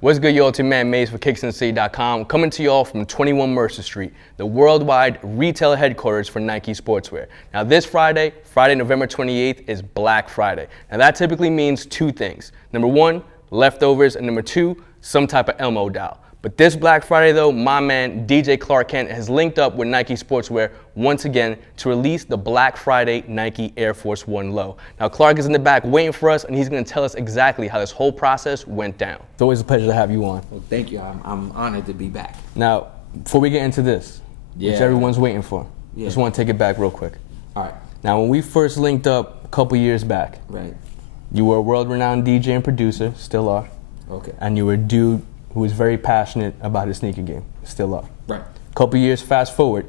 What's good, y'all? It's your man Maze for KixandtheCity.com, coming to y'all from 21 Mercer Street, the worldwide retail headquarters for Nike Sportswear. Now this Friday, November 28th, is Black Friday. Now that typically means two things. Number one, leftovers, and number two, some type of Elmo doll. But this Black Friday though, my man DJ Clark Kent has linked up with Nike Sportswear once again to release the Black Friday Nike Air Force One Low. Now Clark is in the back waiting for us, and he's going to tell us exactly how this whole process went down. It's always a pleasure to have you on. Well, thank you. I'm honored to be back. Now, before we get into this, which everyone's waiting for, just want to take it back real quick. All right. Now, when we first linked up a couple years back, right, you were a world-renowned DJ and producer, still are. Okay. And you were a dude who was very passionate about his sneaker game, still are. Right. Couple years fast forward,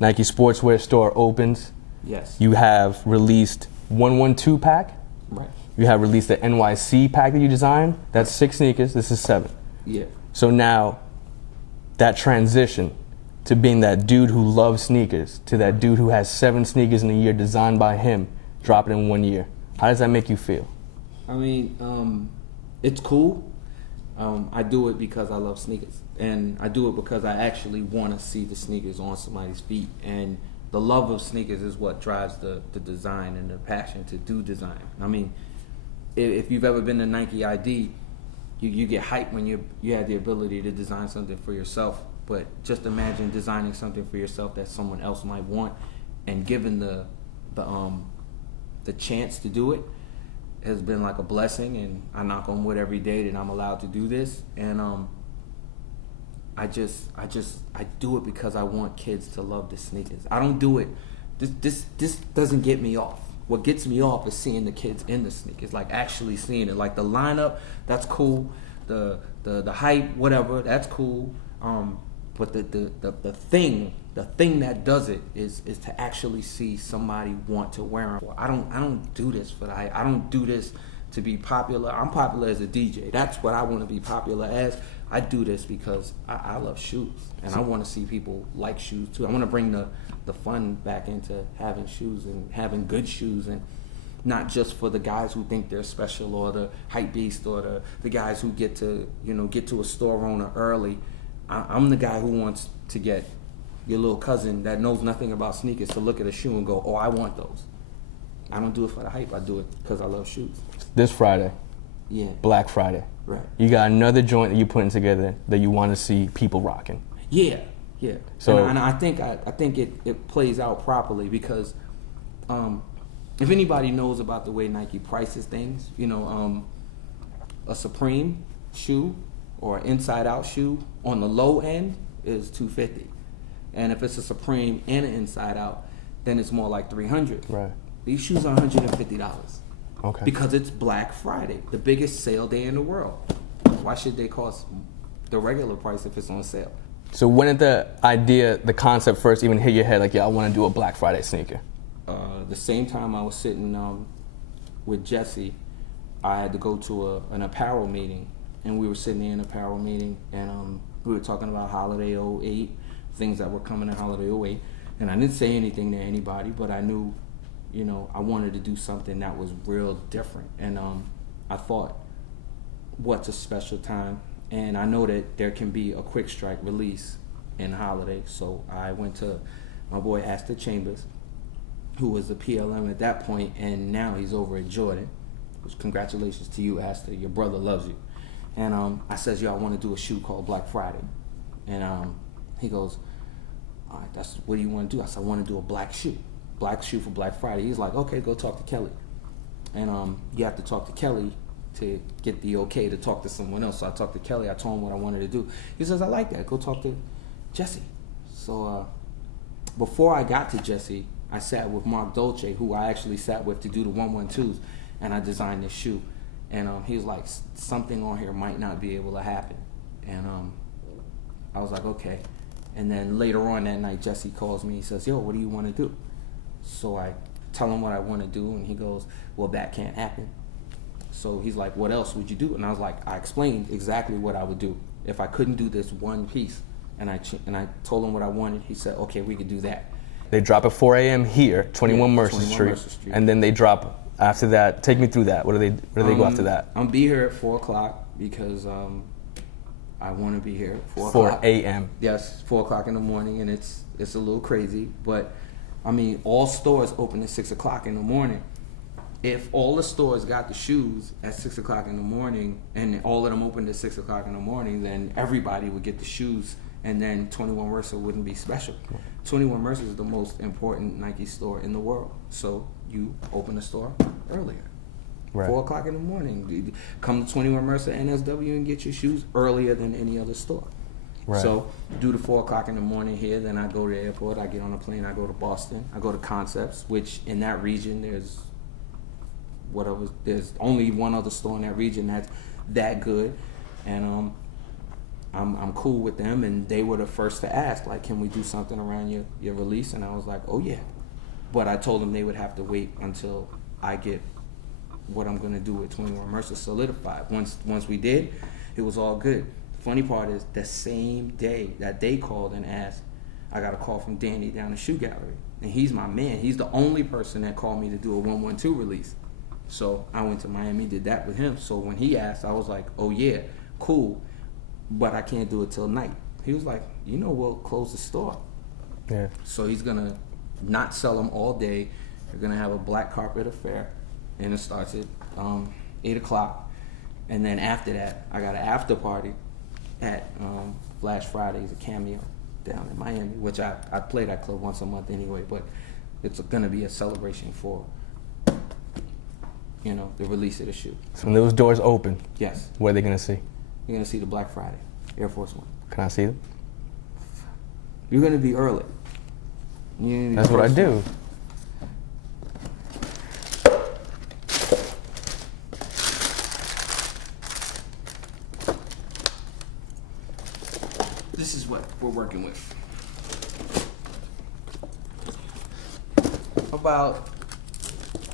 Nike Sportswear store opens. Yes. You have released 112 pack. Right. You have released the NYC pack that you designed. That's 6 sneakers. This is 7. Yeah. So now, that transition to being that dude who loves sneakers to that dude who has 7 sneakers in a year designed by him, drop it in 1 year. How does that make you feel? I mean, it's cool. I do it because I love sneakers, and I do it because I actually want to see the sneakers on somebody's feet, and the love of sneakers is what drives the design and the passion to do design. I mean, if you've ever been to Nike ID, you get hyped when you have the ability to design something for yourself, but just imagine designing something for yourself that someone else might want, and given the chance to do it has been like a blessing, and I knock on wood every day that I'm allowed to do this. And I do it because I want kids to love the sneakers. I don't do it. This doesn't get me off. What gets me off is seeing the kids in the sneakers, like actually seeing it. Like the lineup, that's cool. The hype, whatever, that's cool. But the thing that does it is to actually see somebody want to wear them. I don't do this for the hype. I don't do this to be popular. I'm popular as a DJ. That's what I want to be popular as. I do this because I love shoes, and I want to see people like shoes too. I want to bring the fun back into having shoes and having good shoes, and not just for the guys who think they're special or the hype beast or the guys who get to a store owner early. I'm the guy who wants to get your little cousin that knows nothing about sneakers to look at a shoe and go, oh, I want those. I don't do it for the hype. I do it because I love shoes. This Friday, Black Friday, right? You got another joint that you're putting together that you want to see people rocking. Yeah. So, and I think it plays out properly because if anybody knows about the way Nike prices things, a Supreme shoe or an inside out shoe on the low end is $250. And if it's a Supreme and an inside out, then it's more like $300. Right. These shoes are $150. Okay. Because it's Black Friday, the biggest sale day in the world. Why should they cost the regular price if it's on sale? So when did the concept first even hit your head, like, I want to do a Black Friday sneaker? The same time I was sitting with Jesse, I had to go to an apparel meeting, and we were sitting there in an apparel meeting, and we were talking about Holiday 08, things that were coming in Holiday 08, and I didn't say anything to anybody, but I knew, I wanted to do something that was real different, and I thought, what's a special time? And I know that there can be a quick strike release in Holiday, so I went to my boy Astor Chambers, who was the PLM at that point, and now he's over at Jordan. Congratulations to you, Astor. Your brother loves you. And I says, I want to do a shoe called Black Friday. And he goes, all right, what do you want to do? I said, I want to do a black shoe for Black Friday. He's like, okay, go talk to Kelly. And you have to talk to Kelly to get the okay to talk to someone else. So I talked to Kelly. I told him what I wanted to do. He says, I like that. Go talk to Jesse. So before I got to Jesse, I sat with Mark Dolce, who I actually sat with to do the 112s, and I designed this shoe. And he was like, something on here might not be able to happen. And I was like, okay. And then later on that night, Jesse calls me. He says, yo, what do you want to do? So I tell him what I want to do, and he goes, well, that can't happen. So he's like, what else would you do? And I was like, I explained exactly what I would do if I couldn't do this one piece. And I told him what I wanted. He said, okay, we could do that. They drop at 4 a.m. here, 21 Mercer Street, and then they drop after that. Take me through that. Where do they go after that? I'll be here at 4 o'clock because I want to be here at 4 4 o'clock. a.m. Yes, 4 o'clock in the morning, and it's a little crazy, but I mean, all stores open at 6 o'clock in the morning. If all the stores got the shoes at 6 o'clock in the morning, and all of them opened at 6 o'clock in the morning, then everybody would get the shoes, and then 21 Mercer wouldn't be special. 21 Mercer is the most important Nike store in the world, so you open the store earlier. Right. 4 o'clock in the morning. Come to 21 Mercer NSW and get your shoes earlier than any other store. Right. So do the 4 o'clock in the morning here, then I go to the airport, I get on a plane, I go to Boston, I go to Concepts, which in that region there's only one other store in that region that's that good, and I'm cool with them, and they were the first to ask, like, can we do something around your release? And I was like, oh yeah, but I told them they would have to wait until I get what I'm gonna do with 21 Mercer solidified. Once we did, it was all good. Funny part is, the same day that they called and asked, I got a call from Danny down the Shoe Gallery, and he's my man. He's the only person that called me to do a 112 release. So I went to Miami, did that with him. So when he asked, I was like, oh yeah, cool, but I can't do it till night. He was like, we'll close the store. Yeah. So he's gonna not sell them all day. They're gonna have a black carpet affair, and it starts at 8 o'clock. And then after that, I got an after party at Flash Fridays, a Cameo down in Miami, which I play that club once a month anyway, but it's gonna be a celebration for the release of the shoe. So when those doors open, Yes, what are they gonna see? you're gonna see the Black Friday Air Force One. Can I see them? You're gonna be early. That's what I do. This is what we're working with. About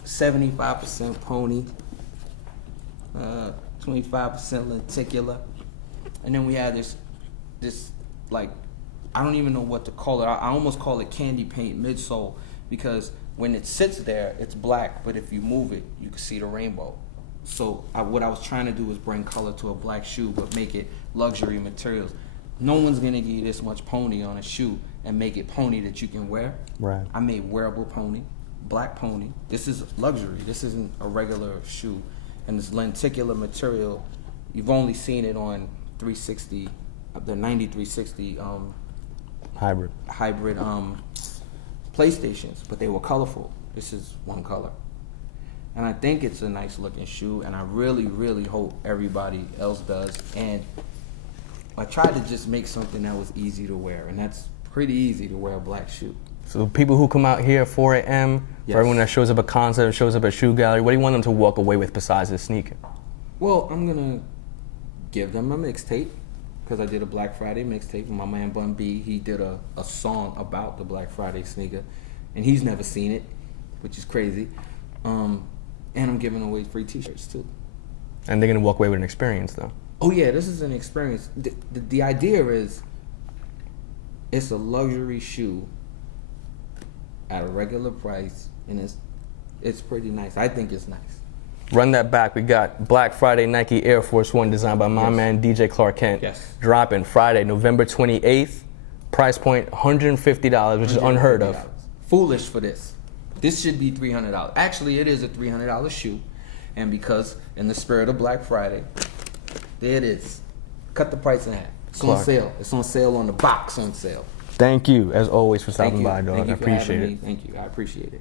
75% pony, 25% lenticular, and then we have this like, I don't even know what to call it. I almost call it candy paint midsole, because when it sits there, it's black, but if you move it, you can see the rainbow. So what I was trying to do was bring color to a black shoe, but make it luxury materials. No one's gonna give you this much pony on a shoe and make it pony that you can wear. Right. I made wearable pony, black pony. This is luxury. This isn't a regular shoe. And this lenticular material, you've only seen it on 360, the 9360 Hybrid PlayStations, but they were colorful. This is one color. And I think it's a nice looking shoe, and I really, really hope everybody else does. And I tried to just make something that was easy to wear, and that's pretty easy to wear a black shoe. So people who come out here at 4 a.m., Yes. for everyone that shows up at Concept, shows up at Shoe Gallery, what do you want them to walk away with besides this sneaker? Well, I'm gonna give them a mixtape, because I did a Black Friday mixtape with my man Bun B. He did a song about the Black Friday sneaker, and he's never seen it, which is crazy. And I'm giving away free t-shirts too. And they're gonna walk away with an experience though. Oh yeah, this is an experience. The idea is, it's a luxury shoe at a regular price, and it's pretty nice. I think it's nice. Run that back. We got Black Friday Nike Air Force One designed by my man DJ Clark Kent. Yes. Dropping Friday, November 28th. Price point $150, which is unheard of. Foolish for this. This should be $300. Actually, it is a $300 shoe, and because in the spirit of Black Friday, there it is. Cut the price in half. It's on sale. It's on sale on the box on sale. Thank you, as always, for stopping by, dog. Thank you I for appreciate having it. me. Thank you. I appreciate it.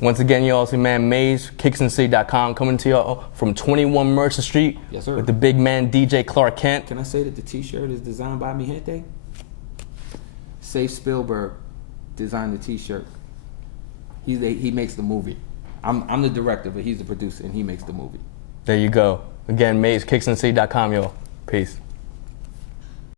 Once again, y'all, it's your man Maze, KixandtheCity.com, coming to y'all from 21 Mercer Street. Yes, sir. With the big man DJ Clark Kent. Can I say that the t-shirt is designed by mi gente? Safe Spielberg designed the t-shirt. He makes the movie. I'm the director, but he's the producer, and he makes the movie. There you go. Again, Maze, KixandtheCity.com, y'all. Peace.